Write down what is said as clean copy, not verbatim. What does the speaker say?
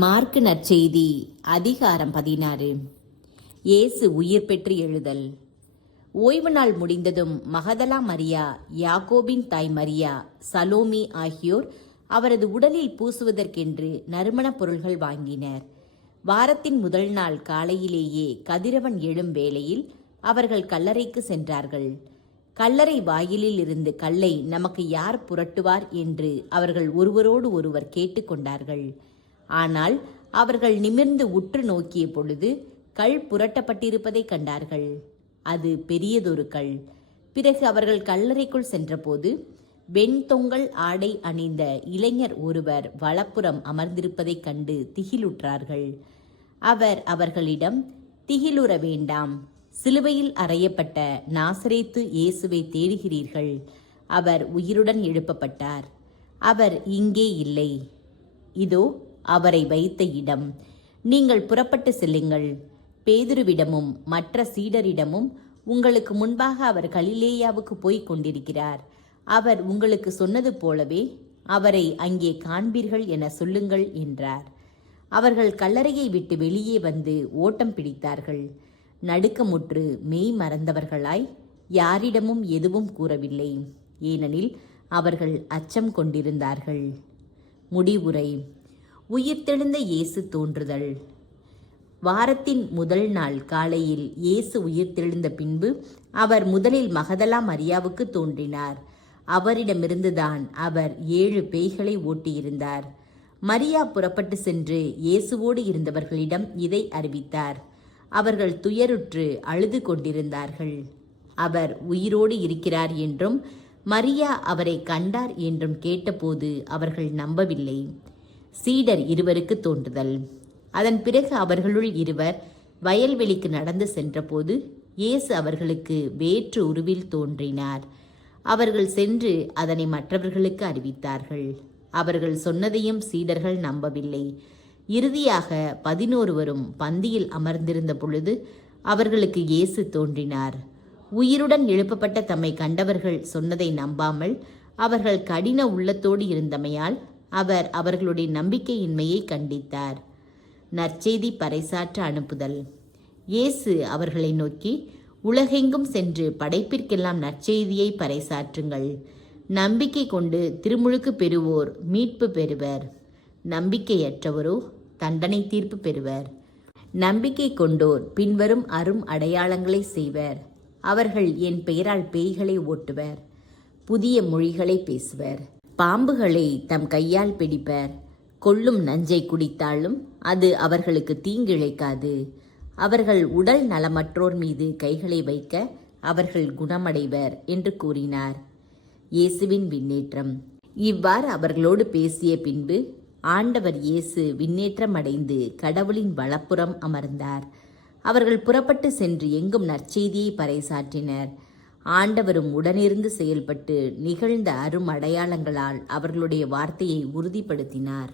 Mark நற்செய்தி அதிகாரம் 16. இயேசு உயிர் பெற்று எழுதல். ஓய்வு நாள் முடிந்ததும் மகதலா மரியா, யாக்கோபின் தாய் மரியா, சலோமி ஆகியோர் அவரது உடலில் பூசுவதற்கென்று நறுமணப் பொருள்கள் வாங்கினர். வாரத்தின் முதல் நாள் காலையிலேயே கதிரவன் எழும் வேளையில் அவர்கள் கல்லறைக்கு சென்றார்கள். கல்லறை வாயிலில் இருந்து கல்லை நமக்கு யார் புரட்டுவார் என்று அவர்கள் ஒருவரோடு ஒருவர் கேட்டுக்கொண்டார்கள். ஆனால் அவர்கள் நிமிர்ந்து உற்று நோக்கிய பொழுது கல் புரட்டப்பட்டிருப்பதை கண்டார்கள். அது பெரியதொரு கல். பிறகு அவர்கள் கல்லறைக்குள் சென்றபோது வெண்தொங்கல் ஆடை அணிந்த இளைஞர் ஒருவர் வலப்புறம் அமர்ந்திருப்பதைக் கண்டு திகிலுற்றார்கள். அவர் அவர்களிடம், திகிலுற வேண்டாம், சிலுவையில் அறையப்பட்ட நாசரேத்து இயேசுவை தேடுகிறீர்கள். அவர் உயிருடன் எழுப்பப்பட்டார். அவர் இங்கே இல்லை. இதோ அவரை வைத்த இடம். நீங்கள் புறப்பட்டு செல்லுங்கள். பேதுருவிடமும் மற்ற சீடரிடமும், உங்களுக்கு முன்பாக அவர் கலிலேயாவுக்கு போய்க் கொண்டிருக்கிறார். அவர் உங்களுக்கு சொன்னது போலவே அவரை அங்கே காண்பீர்கள் என சொல்லுங்கள் என்றார். அவர்கள் கல்லறையை விட்டு வெளியே வந்து ஓட்டம் பிடித்தார்கள். நடுக்கமுற்று மெய் மறந்தவர்களாய் யாரிடமும் எதுவும் கூறவில்லை. ஏனெனில் அவர்கள் அச்சம் கொண்டிருந்தார்கள். முடிவுரை. உயிர்த்தெழுந்த இயேசு தோன்றுதல். வாரத்தின் முதல் நாள் காலையில் இயேசு உயிர்த்தெழுந்த பின்பு அவர் முதலில் மகதலா மரியாவுக்கு தோன்றினார். அவரிடமிருந்துதான் அவர் 7 பேய்களை ஓட்டியிருந்தார். மரியா புறப்பட்டு சென்று இயேசுவோடு இருந்தவர்களிடம் இதை அறிவித்தார். அவர்கள் துயருற்று அழுது கொண்டிருந்தார்கள். அவர் உயிரோடு இருக்கிறார் என்றும் மரியா அவரை கண்டார் என்றும் கேட்டபோது அவர்கள் நம்பவில்லை. சீடர் 2 தோன்றுதல். அதன் பிறகு அவர்களுள் 2 வயல்வெளிக்கு நடந்து சென்றபோது இயேசு அவர்களுக்கு வேற்று உருவில் தோன்றினார். அவர்கள் சென்று அதனை மற்றவர்களுக்கு அறிவித்தார்கள். அவர்கள் சொன்னதையும் சீடர்கள் நம்பவில்லை. இறுதியாக 11 பந்தியில் அமர்ந்திருந்த பொழுது அவர்களுக்கு இயேசு தோன்றினார். உயிருடன் எழுப்பப்பட்ட தம்மை கண்டவர்கள் சொன்னதை நம்பாமல் அவர்கள் கடின உள்ளத்தோடு இருந்தமையால் அவர் அவர்களுடைய நம்பிக்கையின்மையை கண்டித்தார். நற்செய்தி பறைசாற்ற அனுப்புதல். இயேசு அவர்களை நோக்கி, உலகெங்கும் சென்று படைப்பிற்கெல்லாம் நற்செய்தியை பறைசாற்றுங்கள். நம்பிக்கை கொண்டு திருமுழுக்கு பெறுவோர் மீட்பு பெறுவர். நம்பிக்கையற்றவரோ தண்டனை தீர்ப்பு பெறுவர். நம்பிக்கை கொண்டோர் பின்வரும் அரும் அடையாளங்களை செய்வர். அவர்கள் என் பெயரால் பேய்களை ஓட்டுவர். புதிய மொழிகளை பேசுவர். பாம்புகளை தம் கையால் பிடிப்பர். கொல்லும் நஞ்சை குடித்தாலும் அது அவர்களுக்கு தீங்கிழைக்காது. அவர்கள் உடல் நலமற்றோர் மீது கைகளை வைக்க அவர்கள் குணமடைவர் என்று கூறினார். இயேசுவின் விண்ணேற்றம். இவ்வாறு அவர்களோடு பேசிய பின்பு ஆண்டவர் இயேசு விண்ணேற்றம் அடைந்து கடவுளின் வலப்புறம் அமர்ந்தார். அவர்கள் புறப்பட்டு சென்று எங்கும் நற்செய்தியை பறைசாற்றினர். ஆண்டவரும் உடனிருந்து செயல்பட்டு நிகழ்ந்த அரும் அடையாளங்களால் அவர்களுடைய வார்த்தையை உறுதிப்படுத்தினார்.